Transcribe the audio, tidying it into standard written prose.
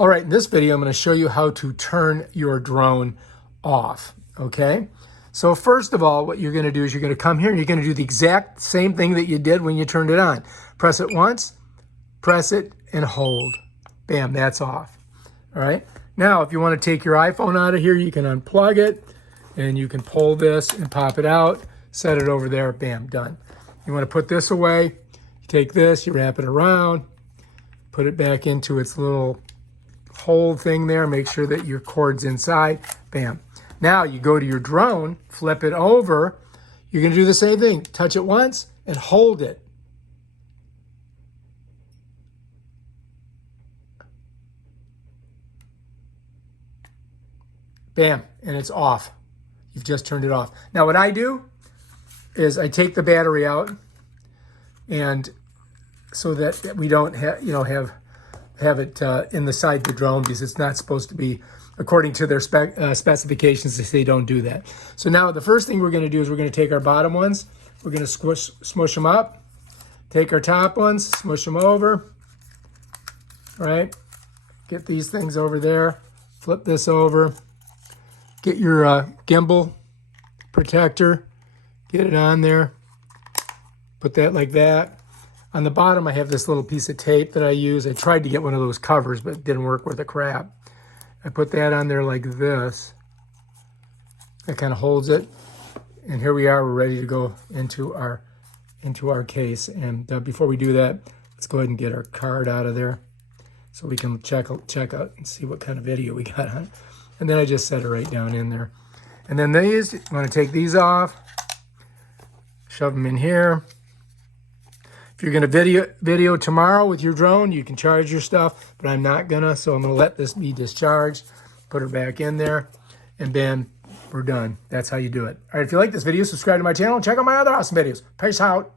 All right, in this video, I'm going to show you how to turn your drone off, okay? So first of all, what you're going to do is you're going to come here and you're going to do the exact same thing that you did when you turned it on. Press it once, press it, and hold. Bam, that's off, all right? Now, if you want to take your iPhone out of here, you can unplug it, and you can pull this and pop it out, set it over there, bam, done. You want to put this away, you take this, you wrap it around, put it back into its little hold thing there, make sure that your cord's inside, bam. Now you go to your drone, flip it over, you're gonna do the same thing. Touch it once and hold it. Bam, and it's off. You've just turned it off. Now what I do is I take the battery out, and so that we don't have it in the side of the drone, because it's not supposed to be, according to their specifications, they say don't do that. So now the first thing we're going to do is we're going to take our bottom ones, we're going to smush them up, take our top ones, smush them over, right? Get these things over there, flip this over, get your gimbal protector, get it on there, put that like that. On the bottom, I have this little piece of tape that I use. I tried to get one of those covers, but it didn't work worth a crap. I put that on there like this. That kind of holds it. And here we are, we're ready to go into our case. And before we do that, let's go ahead and get our card out of there so we can check out and see what kind of video we got on. And then I just set it right down in there. And then these, I'm gonna take these off, shove them in here. If you're gonna video tomorrow with your drone, you can charge your stuff, but I'm not gonna, so I'm gonna let this be discharged, put her back in there, and then we're done. That's how you do it. All right, if you like this video, subscribe to my channel and check out my other awesome videos. Peace out.